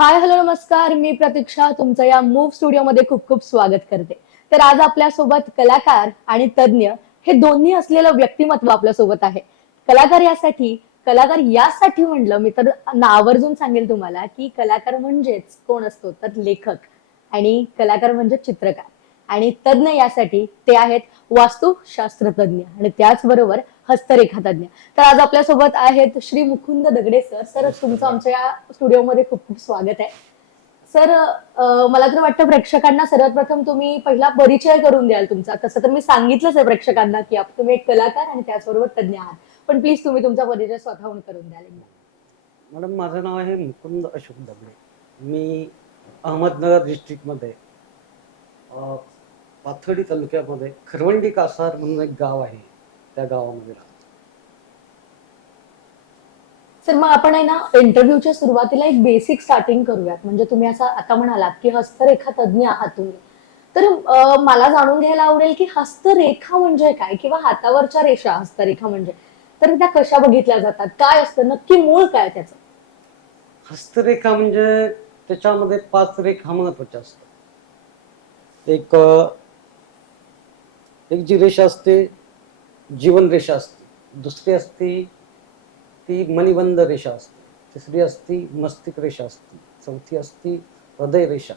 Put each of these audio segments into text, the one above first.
Hi hello नमस्कार. मी प्रतीक्षा तुमचं या मूव्ह स्टुडिओमध्ये खूप खूप स्वागत करते. तर आज आपल्यासोबत कलाकार आणि तज्ञ हे दोन्ही असलेलं व्यक्तिमत्व आपल्यासोबत आहे. कलाकार यासाठी म्हणलं मी तर आवर्जून सांगेल तुम्हाला की कलाकार म्हणजेच कोण असतो तर लेखक आणि कलाकार म्हणजे चित्रकार आणि तज्ञ यासाठी ते आहेत वास्तुशास्त्रज्ञ आणि त्याचबरोबर हस्तरेखा तज्ञ. तर आज आपल्यासोबत आहेत श्री मुकुंद दगडे सर. सर तुमचं नमस्कार. आमच्या या स्टुडिओमध्ये खूप खूप स्वागत आहे. सर मला तर वाटतं प्रेक्षकांना सर्वात प्रथम तुम्ही पहिला परिचय करून द्याल तुमचा. तसं तर मी सांगितलंच आहे प्रेक्षकांना की तुम्ही एक कलाकार आणि त्याचबरोबर तज्ञ आहात. पण प्लीज तुम्ही तुमचा परिचय स्वतःहून करून द्याल एकदा. मॅडम, माझं नाव आहे मुकुंद अशोक दगडे. मी अहमदनगर डिस्ट्रिक्टमध्ये पाथर्डी तालुक्यामध्ये खरवंडी कासार म्हणून एक गाव आहे, त्या गावामध्ये राहतो. सर मग आपण आहे ना इंटरव्ह्यूच्या सुरुवातीला एक बेसिक स्टार्टिंग करूयात. म्हणजे तुम्ही असं आता म्हणालात की हस्तरेखा तज्ञ आहात तुम्ही. तर मला जाणून घ्यायला आवडेल की हस्तरेखा म्हणजे काय किंवा हातावरच्या रेषा हस्तरेखा म्हणजे तर त्या कशा बघितल्या जातात, काय असतं नक्की मूळ काय त्याचं? हस्तरेखा म्हणजे त्याच्यामध्ये 5 रेखा महत्वाच्या असतात. एक एक जी रेषा असते, जीवन रेषा असते. दुसरी असते ती मणिबंध रेषा असते. तिसरी असती मस्तिक रेषा असते. चौथी असती हृदय रेषा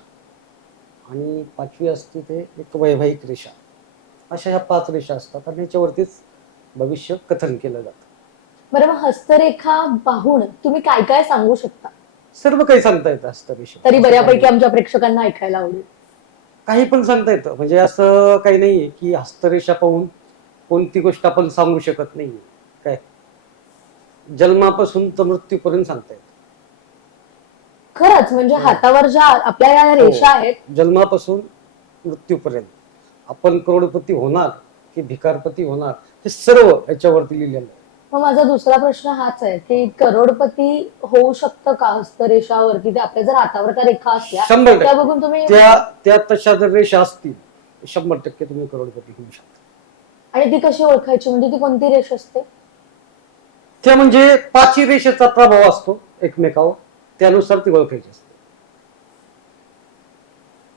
आणि 5वी असते ते एक वैवाहिक रेषा. अशा ह्या 5 रेषा असतात आणि याच्यावरतीच भविष्य कथन केलं जातं. बरं मग हस्तरेखा पाहून तुम्ही काय काय सांगू शकता? सर्व काही सांगता येतं हस्तरेषेवर, तरी असं काही बऱ्यापैकी नाही. आमच्या प्रेक्षकांना ऐकायला आवडेल. काही पण सांगता येतं, म्हणजे असं काही नाहीये की हस्तरेषा पाहून कोणती गोष्ट आपण सांगू शकत नाहीये. काय, जन्मापासून तर मृत्यूपर्यंत सांगता येतं. खरंच म्हणजे हो. हातावर ज्या आपल्या या हो, रेषा आहेत. जन्मापासून मृत्यूपर्यंत आपण करोडपती होणार की भिकारपती होणार, हे सर्व याच्यावरती लिहिलेलं आहे. मग माझा दुसरा प्रश्न हाच आहे की करोडपती होऊ शकतं का हस्तरेषावरती? ते आपल्या जर हातावर त्या रेखा असल्या शंभर त्या टक्के बघून तुम्ही त्या त्या तशा जर रेषा असतील, 100% तुम्ही करोडपती होऊ शकता. आणि ती कशी ओळखायची म्हणजे ती कोणती रेष असते? त्या म्हणजे 5ही रेषेचा प्रभाव असतो एकमेकावर, त्यानुसार ती ओळखायची असते.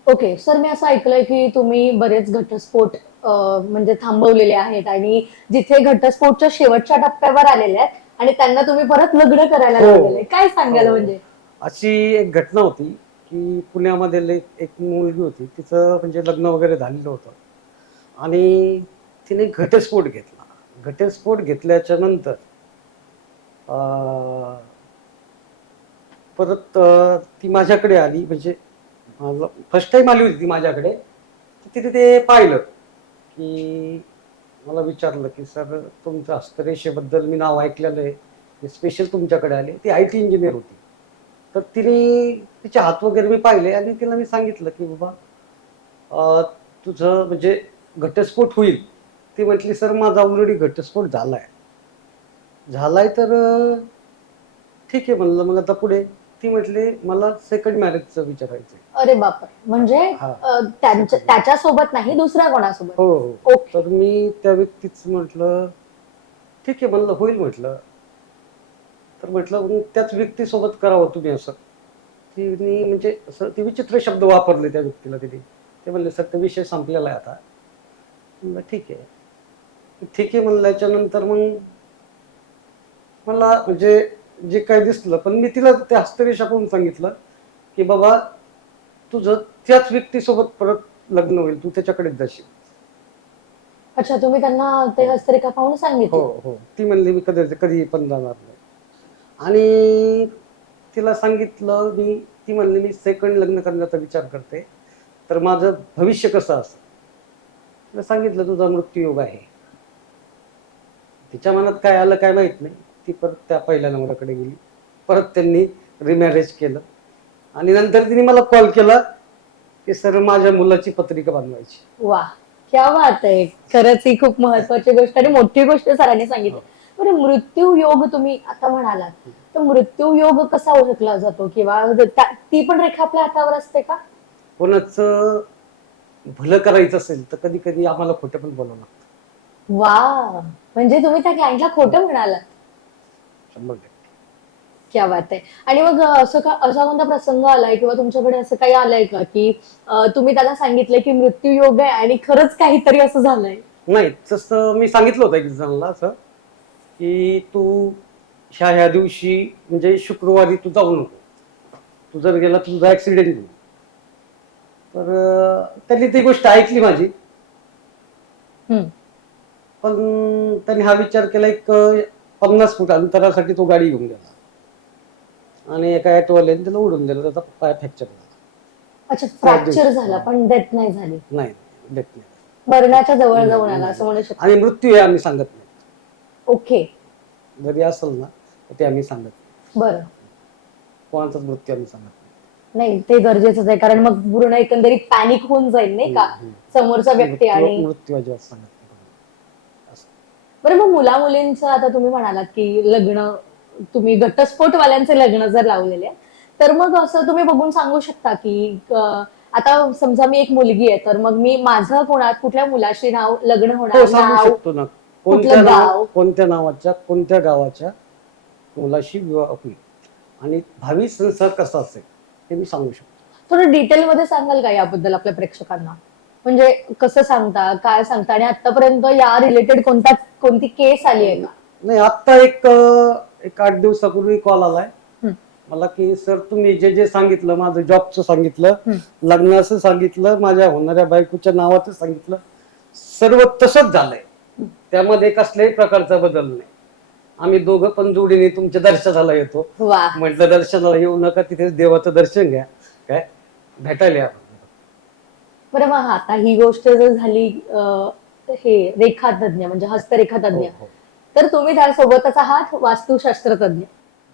ओके सर मी असं ऐकलंय की तुम्ही बरेच घटस्फोट म्हणजे थांबवलेले आहेत आणि जिथे घटस्फोटच्या शेवटच्या टप्प्यावर आलेले आहेत आणि त्यांना तुम्ही परत लग्न करायला हो, लावलेलं आहे. काय सांगाल हो. म्हणजे? अशी एक घटना होती की पुण्यामध्ये एक मुलगी होती, तिचं म्हणजे लग्न वगैरे झालेलं होतं आणि तिने घटस्फोट घेतला. घटस्फोट घेतल्याच्या नंतर परत ती माझ्याकडे आली, म्हणजे फर्स्ट टाइम आली होती ती माझ्याकडे. तर तिथे ते पाहिलं की मला विचारलं की सर, तुमच्या हस्तरेषेबद्दल मी नाव ऐकलेलं आहे, मी स्पेशल तुमच्याकडे आले. ती IT इंजिनियर होती. तर तिने तिचे हात वगैरे मी पाहिले आणि तिला मी सांगितलं की बाबा तुझं म्हणजे घटस्फोट होईल. ती म्हटली सर, माझा ऑलरेडी घटस्फोट झालाय. झालाय तर ठीक आहे म्हणलं, मग आता पुढे? ती म्हटली मला सेकंड मॅरेजचं विचारायचंय. अरे बापरे! म्हणजे हा, त्यांच्या सेकंड. त्याच्यासोबत नाही दुसऱ्या कोणासोबत? हो, हो. ओके. तर मी त्या व्यक्तीच म्हटलं ठीक आहे म्हणलं, होईल म्हटलं. तर म्हटलं मग त्याच व्यक्तीसोबत करावं तुम्ही असं. तिने म्हणजे असं ते विचित्र शब्द वापरले त्या व्यक्तीला तिने. ते म्हणले सर, तो विषय संपलेला आहे आता. म्हणलं ठीक आहे. ठीक आहे म्हणल्याच्या नंतर मग मला म्हणजे जे काही दिसलं, पण मी तिला त्या हस्तरेषा पाहून सांगितलं की बाबा, तुझं त्याच व्यक्तीसोबत परत लग्न होईल, तू त्याच्याकडेच जाशील. अच्छा तुम्ही त्यांना ते हो, हस्तरेखा पाहून हो, सांगितलं. हो. ती म्हणली मी कधी कधी पण जाणार नाही. आणि तिला सांगितलं मी, ती म्हणली मी सेकंड लग्न करण्याचा विचार करते, तर माझं भविष्य कसं असेल? तिला सांगितलं तुझा मृत्यूयोग आहे. तिच्या मनात काय आलं काय माहित नाही. ती परत त्या पहिल्या नवऱ्याकडे गेली. परत त्यांनी रिमॅरेज केलं आणि नंतर तिने मला कॉल केला की सर, माझ्या मुलाची पत्रिका बनवायची. वा, क्या बात आहे. खरंच ही खूप महत्वाची गोष्ट आणि मोठी गोष्ट सरांनी सांगितली. हो. बरं मृत्यू योग तुम्ही आता म्हणालात, तर मृत्यू योग कसा ओळखला जातो किंवा ती पण रेखा आपल्या हातावर असते का? कोणाचं भलं करायचं असेल तर कधी कधी आम्हाला खोटं पण बोलावं लागतं. वा, म्हणजे तुम्ही त्या क्लायंटला खोटं म्हणालात. 100%. क्या बात आहे. आणि मग असा कोणता प्रसंग आलाय किंवा तुमच्याकडे असं काही आलंय का की तुम्ही त्याला सांगितलं की मृत्यू योग आहे आणि खरंच काहीतरी असं झालंय? नाही, तसं मी सांगितलं होतं एक जणांना असं, की तू ह्या दिवशी म्हणजे शुक्रवारी तू जाऊ नको. तू जर गेला तर तुझा ऍक्सिडेंट होईल. तर त्यांनी ती गोष्ट ऐकली माझी. हम्म. पण त्यांनी हा विचार केला, एक 50 फूट अंतरासाठी तो गाडी घेऊन गेला आणि एका ॲटोवाल्याने त्याला उडून दिलं. त्याचा पाय फ्रॅक्चर झाला. अच्छा, त्याच फ्रॅक्चर दिवशी झाला पण डेथ नाही झाली. नाही, देत नाही. मरणाच्या जवळ नाही, जाऊन आला नाही. असं म्हणू शकतो. आणि मृत्यू हे आम्ही सांगत नाही. ओके. जरी असेल ना तर ते आम्ही सांगत नाही. बरं. कोणाचाच मृत्यू आम्ही सांगत नाही. नाही, ते गरजेचंच आहे कारण मग पूर्ण एकंदरीत पॅनिक होऊन जाईल नाही का समोरचा व्यक्ती. आणि मृत्यू अजिबात सांगत नाही. असं. बरं, मग मुला मुलींचं आता तुम्ही म्हणालात की लग्न, तुम्ही घटस्फोटवाल्यांचे लग्न जर लावलेले तर मग असं तुम्ही बघून सांगू शकता की आता समजा मी एक मुलगी आहे तर मग मी माझं कुठल्या मुलाशी लग्न हो, होणार, सांगू नाव, शकतो ना. कुठलं गाव? कोणत्या नावाच्या, कोणत्या गावाच्या मुलाशी विवाह होईल आणि भावी संसार कसा असेल हे मी सांगू शकतो. थोडं डिटेलमध्ये सांगाल का याबद्दल आपल्या प्रेक्षकांना? म्हणजे कसं सांगता, काय सांगता, आणि आतापर्यंत या रिलेटेड कोणती केस आली आहे का? नाही, आत्ता एक 8 दिवसापूर्वी कॉल आलाय हं. मला की सर तुम्ही जे जे सांगितलं, माझं जॉबचं सांगितलं, हं. लग्नाचं सांगितलं, माझ्या होणाऱ्या बायकोच्या नावाचं सांगितलं, सर्व तसंच झालंय. त्यामध्ये कसल्याही प्रकारचा बदल नाही. आम्ही दोघं पण जोडीने तुमच्या दर्शनाला येतो. वा. म्हटलं दर्शनाला येऊ नका, तिथे देवाचं दर्शन घ्या. काय भेटायला या. बरं, मग आता ही गोष्ट जर झाली हे रेखातज्ञ म्हणजे हस्तरेखा हो, तज्ञ, हो. तर तुम्ही त्यासोबतच आहात वास्तुशास्त्रतज्ञ.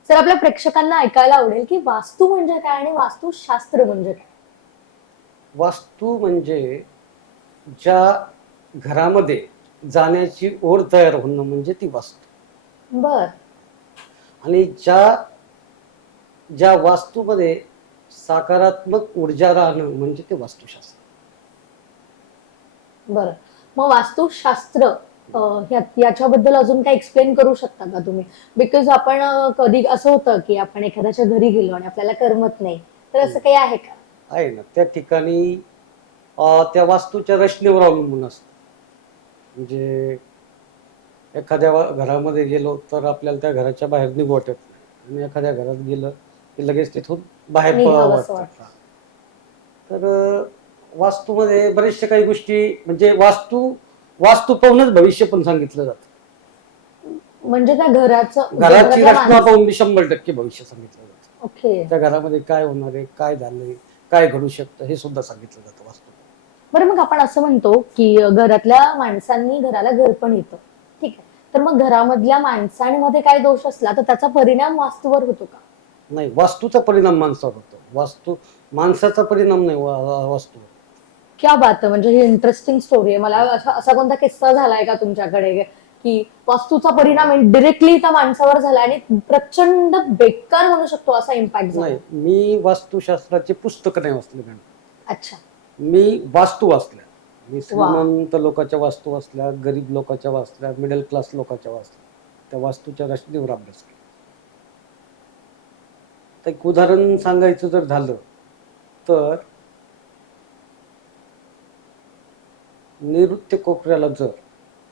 सर, आपल्या प्रेक्षकांना ऐकायला आवडेल की वास्तू म्हणजे काय आणि वास्तुशास्त्र म्हणजे काय? वास्तू म्हणजे ज्या घरामध्ये जाण्याची ओढ तयार होणं म्हणजे ती वास्तू. बर. आणि ज्या वास्तूमध्ये सकारात्मक ऊर्जा राहणं म्हणजे ते वास्तुशास्त्र. बरं, मग वास्तुशास्त्र याच्याबद्दल अजून काय एक्सप्लेन करू शकता का तुम्ही? बिकॉज आपण कधी असं होतं की आपण एखाद्याच्या घरी गेलो आणि आपल्याला करमत नाही, तर असं काही आहे का? आहे ना, त्या ठिकाणी त्या वास्तूच्या रचनेवर अवलंबून असतं. म्हणजे एखाद्या घरामध्ये गेलो तर आपल्याला त्या घराच्या बाहेर निघू वाटत नाही आणि एखाद्या घरात गेलं की लगेच तिथून बाहेर पळावं निघावंसं वाटतं. तर वास्तूमध्ये बरेचशा काही गोष्टी म्हणजे वास्तू पाहूनच भविष्य पण सांगितलं जातं. म्हणजे त्या घराचं घराची घरातल्या रचना पाहून 100% भविष्य सांगितलं जातं. ओके. त्या घरामध्ये काय होणार आहे, काय झालंय, काय घडू शकतं हे सुद्धा सांगितलं जातं वास्तू. बरं, मग आपण असं म्हणतो की घरातल्या माणसांनी घराला घर पण येतं, ठीक आहे, तर मग घरामधल्या माणसांमध्ये काय दोष असला तर त्याचा परिणाम वास्तूवर होतो का? नाही, वास्तूचा परिणाम माणसावर होतो. माणसाचा परिणाम नाही वास्तूवर. क्या बात आहे, म्हणजे ही इंटरेस्टिंग स्टोरी आहे. मला असा कोणता किस्सा झालाय का तुमच्याकडे की वास्तूचा परिणाम डिरेक्टली त्या माणसावर झाला आणि प्रचंड बेकार म्हणू शकतो असा इम्पॅक्ट झाला? नाही, मी वास्तुशास्त्राचे पुस्तक नाही वाचले मॅडम. अच्छा. मी वास्तू वाचल्या. मी श्रीमंत लोकांच्या वास्तू वाचल्या, गरीब लोकांच्या वाचल्या, मिडल क्लास लोकांच्या वाचल्या. त्या वास्तूच्या रचनेवर अभ्यास केला. तर एक उदाहरण सांगायचं जर झालं तर नैऋत्य कोपऱ्याला जर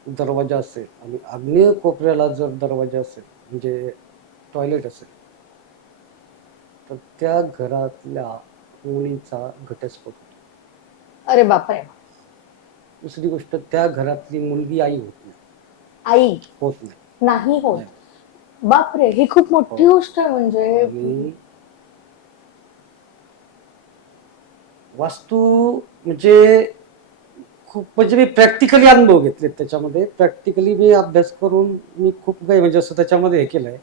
दरवाजा असेल आणि आग्नेय कोपऱ्याला जर दरवाजा असेल म्हणजे टॉयलेट असेल तर त्या घरातल्या मुलीचा घटस्फोट होतो. अरे बापरे. दुसरी गोष्ट, त्या घरातली मुलगी आई होत नाही. आई होत नाही. नाही होत? बापरे, ही खूप मोठी गोष्ट आहे. म्हणजे वास्तू म्हणजे खूप म्हणजे मी प्रॅक्टिकली अनुभव घेतले त्याच्यामध्ये. प्रॅक्टिकली मी अभ्यास करून मी खूप काही म्हणजे असं त्याच्यामध्ये हे केलंय.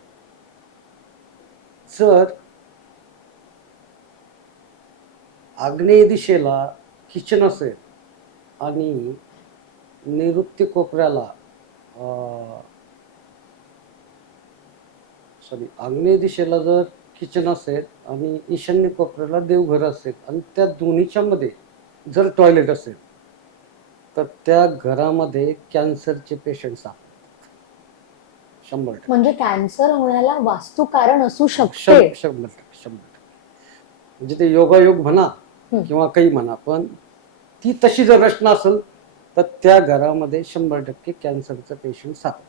जर आग्नेय दिशेला किचन असेल आणि नैऋत्य कोपऱ्याला आग्नेय दिशेला जर किचन असेल आणि ईशान्य कोपऱ्याला देवघर असेल आणि त्या दोन्हीच्या मध्ये जर टॉयलेट असेल तर त्या घरामध्ये कॅन्सरचे पेशंट सापडतात. 100%. म्हणजे कॅन्सर होण्याला वास्तू कारण असू शकते. 100%. म्हणजे ते योगायोग म्हणा हम्म. किंवा काही म्हणा, पण ती तशी जर रचना असेल तर त्या घरामध्ये 100% कॅन्सरचं पेशंट सापडेल.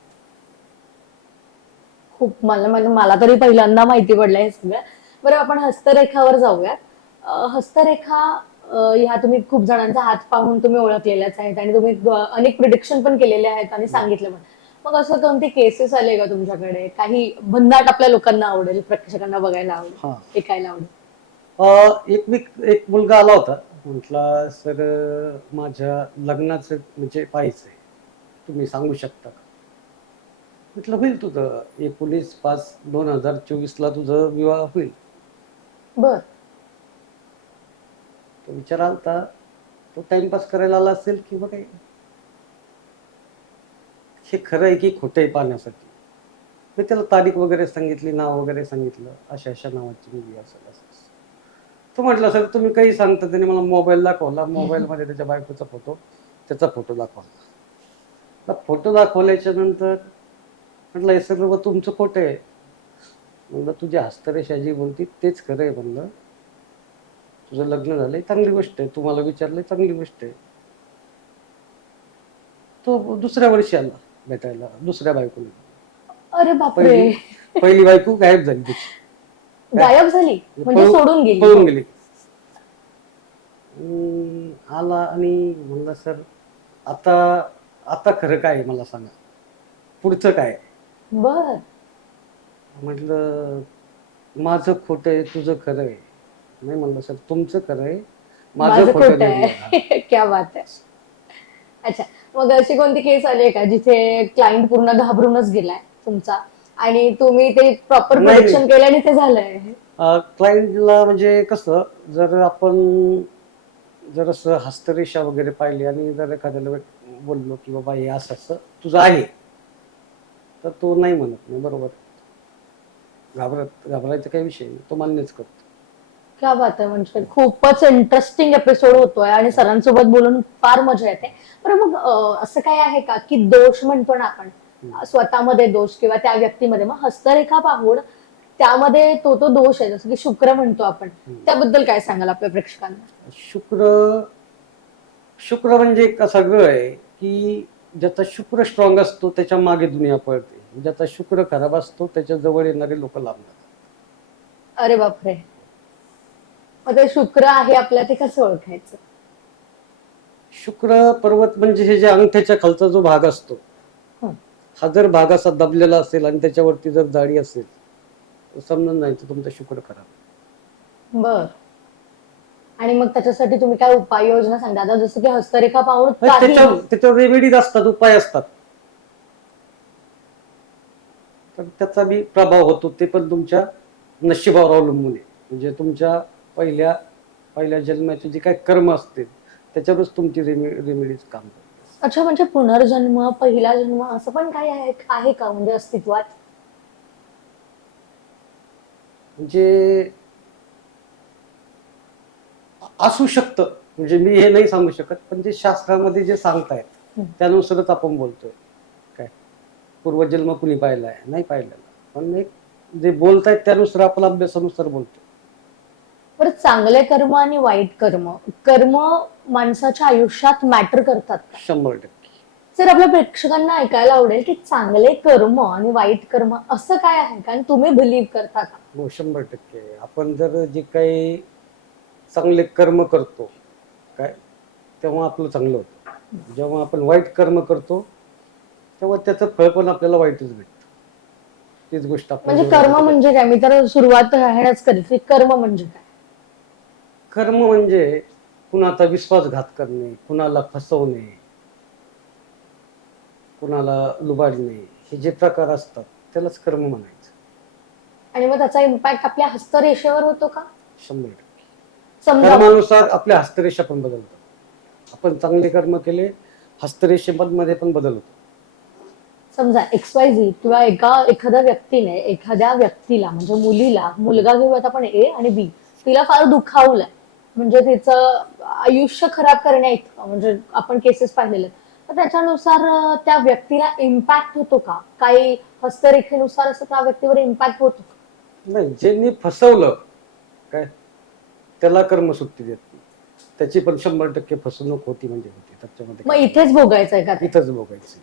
खूप मला म्हणजे मला तरी पहिल्यांदा माहिती पडलं हे सगळं. बरं, आपण हस्तरेखावर जाऊयात. हस्तरेखा ह्या तुम्ही खूप जणांचा हात पाहून तुम्ही ओळखलेल्याच आहेत आणि तुम्ही अनेक प्रिडिक्शन पण केलेले आहेत आणि सांगितलं पण. मग असं कोणते केसेस आले का तुमच्याकडे? काही भन्नाट आपल्या लोकांना आवडेल, प्रेक्षकांना बघायला आवडेल, हा. ऐकायला आवडेल? एक मुलगा आला होता, म्हटला सर माझ्या लग्नाचं म्हणजे पाहायचंय, तुम्ही सांगू शकता का? म्हटलं होईल तुझं 19/5/2024 तुझं विवाह होईल. बर. तो विचार आलता, तो टाइमपास करायला आला असेल किंवा काही, हे खरं आहे की खोटं आहे पाहण्यासाठी. मी त्याला तारीख वगैरे सांगितली, नाव वगैरे सांगितलं, अशा अशा नावाची मुलगी असेल असं. तो म्हटलं सर तुम्ही काही सांगता. त्याने मला मोबाईल दाखवला, मोबाईलमध्ये त्याच्या बायकोचा फोटो, त्याचा फोटो दाखवला. फोटो दाखवल्याच्या नंतर म्हटलं हे सर्व तुमचं खोटं आहे. म्हणलं तुझी हस्तरेषा जी बोलती तेच खरं आहे. म्हणलं तुझं लग्न झालंय चांगली गोष्ट आहे, तुम्हाला विचारलंय चांगली गोष्ट आहे. तो दुसऱ्या वर्षी आला भेटायला दुसऱ्या बायकोला. अरे बापरे. पहिली बायको गायब झाली त्याची, गायब झाली म्हणजे पळून सोडून गेली? पळून गेली. आला आणि म्हणला सर आता आता खरं काय आहे मला सांगा, पुढचं काय आहे? बर. म्हटलं माझं खोटं आहे तुझं खरं आहे. नाही म्हणलं सर तुमचं खरं आहे, माझं खोटं खोटं नाही. आहे. क्या बात आहे. अच्छा, मग अशी कोणती केस आली आहे का जिथे क्लायंट पूर्ण घाबरूनच गेलाय तुमचा आणि तुम्ही ते प्रॉपर नाही. प्रोडक्शन केलं आणि ते झालंय? क्लायंटला म्हणजे कसं, जर आपण जर असं हस्तरेषा वगैरे पाहिली आणि जर एखाद्याला बोललो की बाबा हे असं असं तुझं आहे, तर तो नाही म्हणत नाही. बरोबर, घाबरायचा काही विषय नाही, तो मान्यच करतो. क्या बात आहे. म्हणजे खूपच इंटरेस्टिंग एपिसोड होतोय आणि सरांसोबत बोलून फार मजा येते. बरं, मग असं काय आहे का की दोष म्हणतो ना आपण, स्वतःमध्ये दोष किंवा त्या व्यक्तीमध्ये, मग हस्तरेखा पाहून त्यामध्ये तो दोष आहे जसं की शुक्र म्हणतो आपण, त्याबद्दल काय सांगाल आपल्या प्रेक्षकांना? शुक्र म्हणजे एक असा ग्रह आहे की ज्याचा शुक्र स्ट्रॉंग असतो त्याच्या मागे दुनिया पळते, ज्याचा शुक्र खराब असतो त्याच्या जवळ येणारे लोक लांब जातात. अरे बापरे. मग ते शुक्र आहे आपल्या, ते कसं ओळखायचं? शुक्र पर्वत म्हणजे हे जे अंगठ्याच्या खालचा जो भाग असतो, हा जर भाग असा दबलेला असेल आणि त्याच्यावरती जर जाडी असेल तर समजून जायचं तुमचा शुक्र खराब. बर. आणि मग त्याच्यासाठी तुम्ही काय उपाययोजना सांगता? आता जसं की हस्तरेखा पाहून काही त्याच्यावर रेमेडीज असतात, उपाय असतात, तर त्याचा बी प्रभाव होतो. ते पण तुमच्या नशिबावर अवलंबून आहे. म्हणजे तुमच्या पहिल्या पहिल्या जन्माचे जे काही कर्म असतील त्याच्यावरच तुमची रेमेडीज काम करतात. अच्छा, म्हणजे पुनर्जन्म, पहिला जन्म असं पण काही आहे का म्हणजे अस्तित्वात? म्हणजे असू शकतं, म्हणजे मी हे नाही सांगू शकत, पण जे शास्त्रामध्ये जे सांगतायत त्यानुसारच आपण बोलतोय. काय पूर्वजन्म कुणी पाहिलाय? नाही पाहिलेला, पण एक जे बोलतायत त्यानुसार आपण अभ्यासानुसार बोलतो. बरं, चांगले कर्म आणि वाईट कर्म, कर्म माणसाच्या आयुष्यात मॅटर करतात का? 100%. सर, आपल्या प्रेक्षकांना ऐकायला आवडेल की चांगले कर्म आणि वाईट कर्म असं काय आहे का आणि तुम्ही बिलीव्ह करता का? हो, 100%. आपण जर जे काही चांगले कर्म करतो काय, तेव्हा आपलं चांगलं होतं. जेव्हा आपण वाईट कर्म करतो तेव्हा त्याचं फळ पण आपल्याला वाईटच भेटतं. तीच गोष्ट म्हणजे कर्म म्हणजे काय? मी तर सुरुवात ह्याच करीत, कर्म म्हणजे काय? कर्म म्हणजे कुणाचा विश्वासघात करणे, कुणाला फसवणे, कुणाला लुबाडणे, हे जे प्रकार असतात त्यालाच कर्म म्हणायचं. आणि मग त्याचा इम्पॅक्ट आपल्या हस्तरेषेवर होतो का? 100%. समजा कर्मानुसार आपल्या हस्तरेषा पण बदलतात. आपण चांगले कर्म केले, हस्तरेषेमध्ये पण बदल होतो. समजा XYZ किंवा एखाद्या व्यक्तीने एखाद्या व्यक्तीला म्हणजे मुलीला, मुलगा घेऊयात आपण A आणि B, तिला फार दुखावलंय, म्हणजे तिचं आयुष्य खराब करण्या इतकं, म्हणजे आपण केसेस पाहिलेले, तर त्याच्यानुसार त्या व्यक्तीला इम्पॅक्ट होतो का? काही हस्तरेखेनुसार असं त्या व्यक्तीवर इम्पॅक्ट होतो का? नाही, ज्यांनी फसवलं काय त्याला कर्मसुट्टी देत नाही. त्याची पण 100% फसवणूक होती म्हणजे होती, त्याच्यामध्ये मग काही इथेच भोगायचंय का ते? इथंच भोगायची.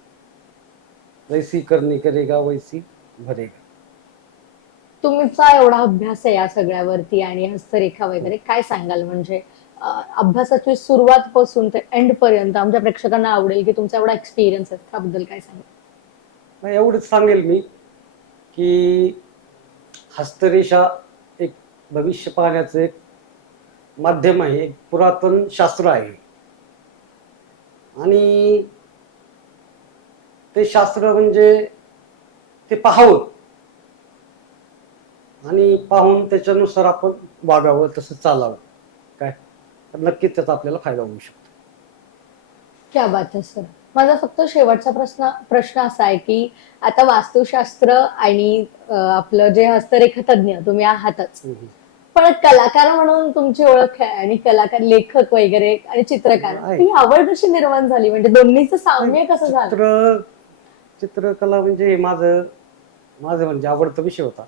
वैसी करनी करेगा वैसी भरेगा. तुमचा एवढा अभ्यास आहे या सगळ्यावरती आणि हस्तरेखा वगैरे, काय सांगाल म्हणजे अभ्यासाची सुरुवात पासून ते एंड पर्यंत आमच्या प्रेक्षकांना आवडेल की तुमचा एवढा एक्सपिरियन्स आहे त्याबद्दल काय सांगाल? नाही, एवढंच सांगेल मी की हस्तरेषा एक भविष्य पाहण्याचं एक माध्यम आहे, एक पुरातन शास्त्र आहे. आणि ते शास्त्र म्हणजे ते पाहावं आणि पाहून त्याच्यानुसार आपण वागावं, तसं चालावं. काय तर नक्कीच त्याचा आपल्याला फायदा होऊ शकतो. क्या बात आहे सर. माझा फक्त शेवटचा प्रश्न प्रश्न असा आहे की आता वास्तुशास्त्र आणि आपलं जे हस्तरेखा तज्ञ तुम्ही आहातच, हम्म. पण कलाकार म्हणून तुमची ओळख आहे आणि कलाकार लेखक वगैरे आणि चित्रकार, आहे. ही आवड कशी निर्माण झाली? म्हणजे दोन्हीचं साम्य नाही, कसं झालं? चित्रकला म्हणजे माझं माझं म्हणजे आवडता विषय होता.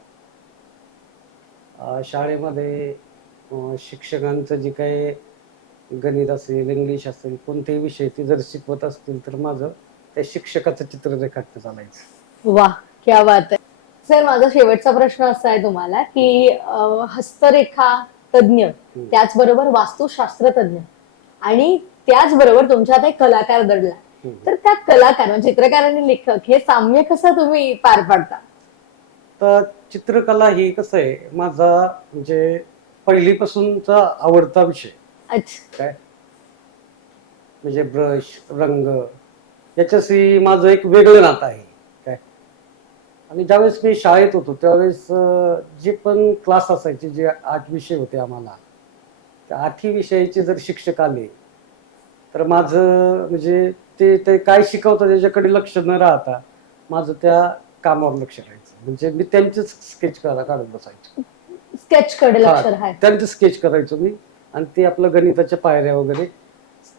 शाळेमध्ये शिक्षकांचं जे काही गणित असेल, इंग्लिश असेल, कोणतेही विषय ते जर शिकवत असतील तर माझं त्या शिक्षकाचं चित्र रेखाटलं चालायचं. वाह, क्या बात आहे. सर, माझा शेवटचा प्रश्न असा आहे तुम्हाला की हस्तरेखा तज्ञ, हम्म. त्याचबरोबर वास्तुशास्त्र तज्ञ आणि त्याचबरोबर तुमच्यात एक कलाकार दडला. हम्म. तर त्या कलाकार म्हणजे चित्रकार आणि लेखक हे साम्य कसं तुम्ही पार पाडता? तर चित्रकला ही कसं आहे, माझा म्हणजे पहिलीपासूनचा आवडता विषय. अच्छा. काय म्हणजे ब्रश, रंग याच्याशी माझं एक वेगळं नातं आहे. काय आणि ज्यावेळेस मी शाळेत होतो त्यावेळेस जे पण क्लास असायचे, जे 8 विषय होते आम्हाला, त्या 8ही विषयाचे जर शिक्षक आले तर माझं म्हणजे ते ते काय शिकवतात त्याच्याकडे लक्ष न राहता माझं त्या कामावर लक्ष राहायचं. म्हणजे मी त्यांचेच स्केच काढत बसायचो. स्केच कडे हा, लक्ष राहायचं, त्यांचं स्केच करायचो मी आणि ते आपलं गणिताच्या पायऱ्या वगैरे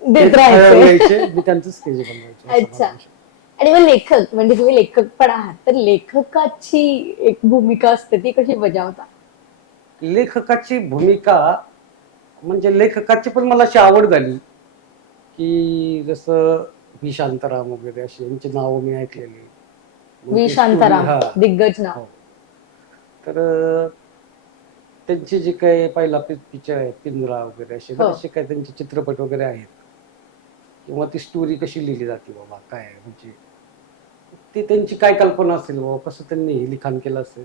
देत ते बाहेर राहायचे. यायचे, मी त्यांचं स्केच बनवायचो. असा अच्छा. माझा विषय. आणि मग लेखक म्हणजे तुम्ही लेखक पण आहात, तर लेखकाची एक भूमिका असते ती कशी बजावता? लेखकाची भूमिका म्हणजे लेखकाची पण मला अशी आवड झाली की जसं व्ही शांताराम वगैरे असे यांची नावं मी ऐकलेली. मग व्ही ती स्टोरी, शांताराम, हा दिग्गज नाव. हो. तर त्यांची जी काही पहिला पिक्चर आहे पिंजरा वगैरे असे हो. बरेचसे काही त्यांचे चित्रपट वगैरे आहेत, किंवा ती स्टोरी कशी लिहिली जाते बाबा, काय आहे, म्हणजे ती त्यांची काय कल्पना असेल बाबा, कसं त्यांनी हे लिखाण केलं असेल,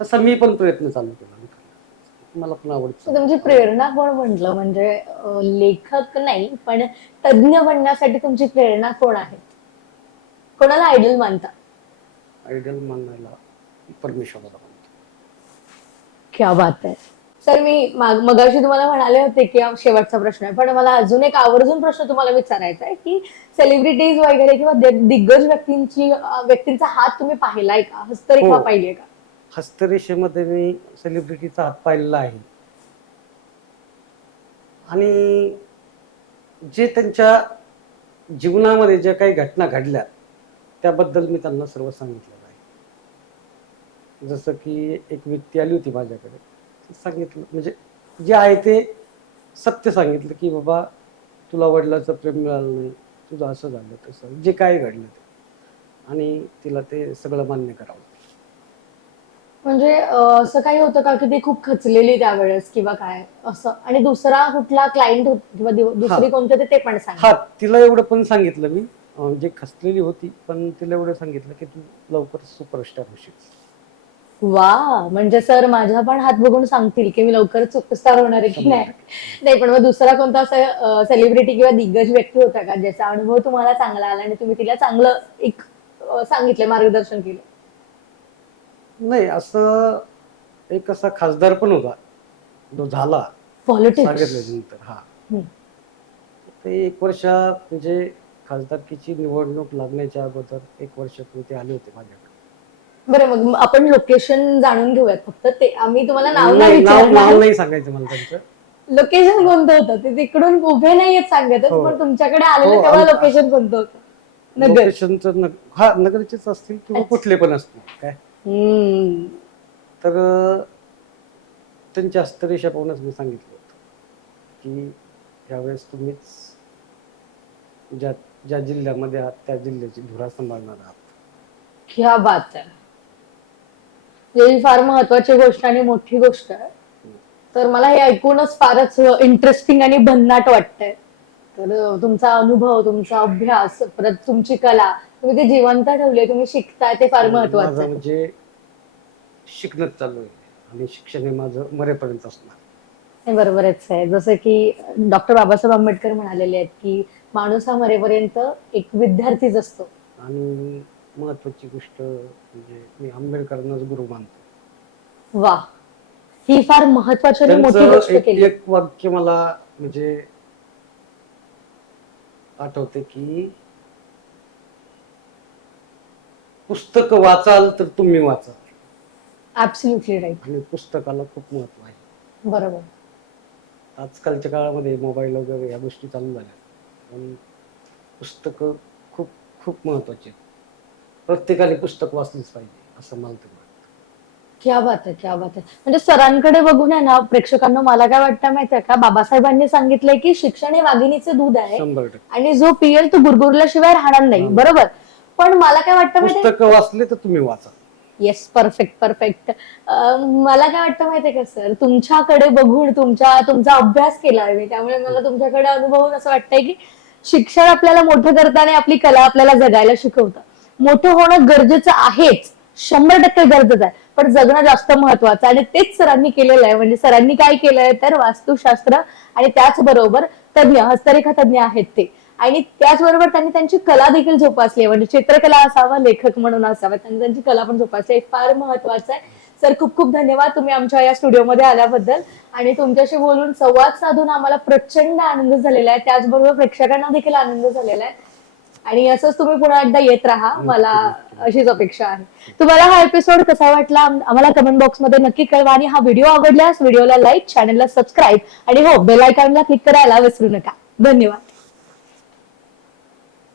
तसा मी पण प्रयत्न चालू केला लिखाणाचा. मला पण आवडतं. तुमची प्रेरणा कोण म्हटलं म्हणजे लेखक नाही पण तज्ञ बनण्यासाठी तुमची प्रेरणा कोण आहे? कोणाला आयडल मानता? आयडल मानायला परमेश्वराला म्हणतो. क्या बात आहे. सर, मी मगाशी तुम्हाला म्हणाले होते की हा शेवटचा प्रश्न आहे, पण मला अजून एक आवर्जून प्रश्न तुम्हाला विचारायचा आहे की सेलिब्रिटीज वगैरे किंवा दिग्गज व्यक्तींचा हात तुम्ही पाहिलाय का? हस्तरेखा हो, पाहिलीये का? हस्तरेषेमध्ये मी सेलिब्रिटीचा हात पाहिलेला आहे. आणि जे त्यांच्या जीवनामध्ये ज्या काही घटना घडल्या त्याबद्दल मी त्यांना सर्व सांगितलेलं आहे. जसं की एक व्यक्ती आली होती माझ्याकडे, ती सांगितलं म्हणजे जे आहे ते सत्य सांगितलं की बाबा तुला वडिलाचं प्रेम मिळालं नाही, तुझं असं झालं तसं, जे काय घडलं ते, आणि तिला ते सगळं मान्य करावं. म्हणजे असं काही होतं का की ती खूप खचलेली त्यावेळेस किंवा काय असं, आणि दुसरा कुठला क्लायंट किंवा हा दुसरी कोणते होते ते पण सांगा. हा तिला एवढं पण सांगितलं मी, म्हणजे खचलेली होती पण तिला एवढं सांगितलं की तू लवकर सुपरस्टार होशील. वा, म्हणजे सर माझा पण हात बघून सांगतील की मी लवकरच सुपरस्टार होणार आहे की नाही? 100%. नाही, पण मग दुसरा कोणता असा सेलिब्रिटी किंवा दिग्गज व्यक्ती होता का ज्याचा अनुभव तुम्हाला चांगला आला आणि तुम्ही तिला चांगलं एक सांगितलं, मार्गदर्शन केलं? नाही, असं एक असा खासदार पण होता, जो झाला पॉलिटिक्स. सांगितल्यानंतर. हा, ते 1 वर्षा म्हणजे खासदारकीची निवडणूक लागण्याच्या अगोदर 1 वर्षापूर्वी ते आले होते माझ्याकडे. बरं, मग आपण लोकेशन जाणून घेऊयात. फक्त ते आम्ही तुम्हाला नाव नाही नाही, नाव विचारणार. नाही सांगायचं मला त्यांचं. लोकेशन कोणतं होतं ते तिकडून उभे नाहीयेत सांगतच, हो. पण तुमच्याकडे आलेलं हो, तेव्हा आम- लोकेशन कोणतं होतं? नगर. लोकेशनचं हा नगरचेच असतील किंवा अच्छा. कुठले पण असतील काय. हम्म. तर त्यांच्या हस्तरेषा पाहूनच मी सांगितलं होतं की यावेळेस तुम्हीच ज्या ज्या जिल्ह्यामध्ये आहात त्या जिल्ह्याची धुरा सांभाळणार आहात. क्या बात आहे. ही फार महत्वाची गोष्ट आणि मोठी गोष्ट आहे. तर मला हे ऐकूनच फारच इंटरेस्टिंग आणि भन्नाट वाटतंय. तर तुमचा अनुभव, तुमचा अभ्यास, परत तुमची कला, तुम्ही ते जिवंत ठेवले, तुम्ही शिकताय ते फार महत्वाचं माझं आहे. म्हणजे शिकणंच चालू आहे आणि शिक्षण हे माझं मरेपर्यंत असणार. हे बरोबरच आहे. जसं की डॉक्टर बाबासाहेब आंबेडकर म्हणालेले आहेत की माणूस हा मरेपर्यंत एक विद्यार्थीच असतो. आणि महत्वाची गोष्ट म्हणजे मी आंबेडकरांनाच गुरु मानतो. वा, ही फार महत्वाची आणि मोठी त्यांचं गोष्ट एक केली. एक वाक्य मला म्हणजे आठवते की पुस्तक वाचाल तर तुम्ही वाचाल. Absolutely right. आणि पुस्तकाला खूप महत्व आहे. बरोबर. आजकालच्या काळामध्ये मोबाईल वगैरे या गोष्टी चालू झाल्या, पण पुस्तकं खूप खूप महत्वाची आहेत. प्रत्येकाने पुस्तक वाचलीच पाहिजे असं मला तरी वाटतं. क्या बात आहे, क्या बात आहे. म्हणजे सरांकडे बघून आहे ना प्रेक्षकांना, मला काय वाटतं माहितीये का, बाबासाहेबांनी सांगितलंय की शिक्षण हे वाघिणीचे दूध आहे 100% आणि जो पियल तो गुरगुरल्याशिवाय राहणार नाही. राहणार. बरोबर. पण मला काय वाटतं माहितीये, पुस्तकं वाचले तर तुम्ही वाचा. Yes, perfect perfect. मला काय वाटतं माहितीये का सर, तुमच्याकडे बघून तुमचा अभ्यास केलाय मी, त्यामुळे मला तुमच्याकडे अनुभवून असं वाटतंय की शिक्षण आपल्याला मोठं करताना आपली कला आपल्याला जगायला शिकवतं. मोठं होणं गरजेचं आहेच, 100% गरजेचं आहे, पण जगणं जास्त महत्वाचं आहे. आणि तेच सरांनी केलेलं आहे. म्हणजे सरांनी काय केलंय तर वास्तुशास्त्र आणि त्याचबरोबर तज्ञ, हस्तरेखा तज्ञ आहेत ते, आणि त्याचबरोबर त्यांनी त्यांची कला देखील जोपासली आहे. म्हणजे चित्रकला असावं, लेखक म्हणून असावं, त्यांनी त्यांची कला पण जोपासली आहे. फार महत्वाचं आहे. सर, खूप खूप धन्यवाद तुम्ही आमच्या या स्टुडिओमध्ये आल्याबद्दल, आणि तुमच्याशी बोलून संवाद साधून आम्हाला प्रचंड आनंद झालेला आहे. त्याचबरोबर प्रेक्षकांना देखील आनंद झालेला आहे. आणि असंच तुम्ही पुन्हा एकदा येत राहा, मला अशीच अपेक्षा आहे. तुम्हाला हा एपिसोड कसा वाटला आम्हाला कमेंट बॉक्स मध्ये नक्की कळवा, आणि हा व्हिडिओ आवडल्यास व्हिडिओला लाईक, चॅनलला सबस्क्राईब आणि हो, बेल आयकॉनला क्लिक करायला विसरू नका. धन्यवाद.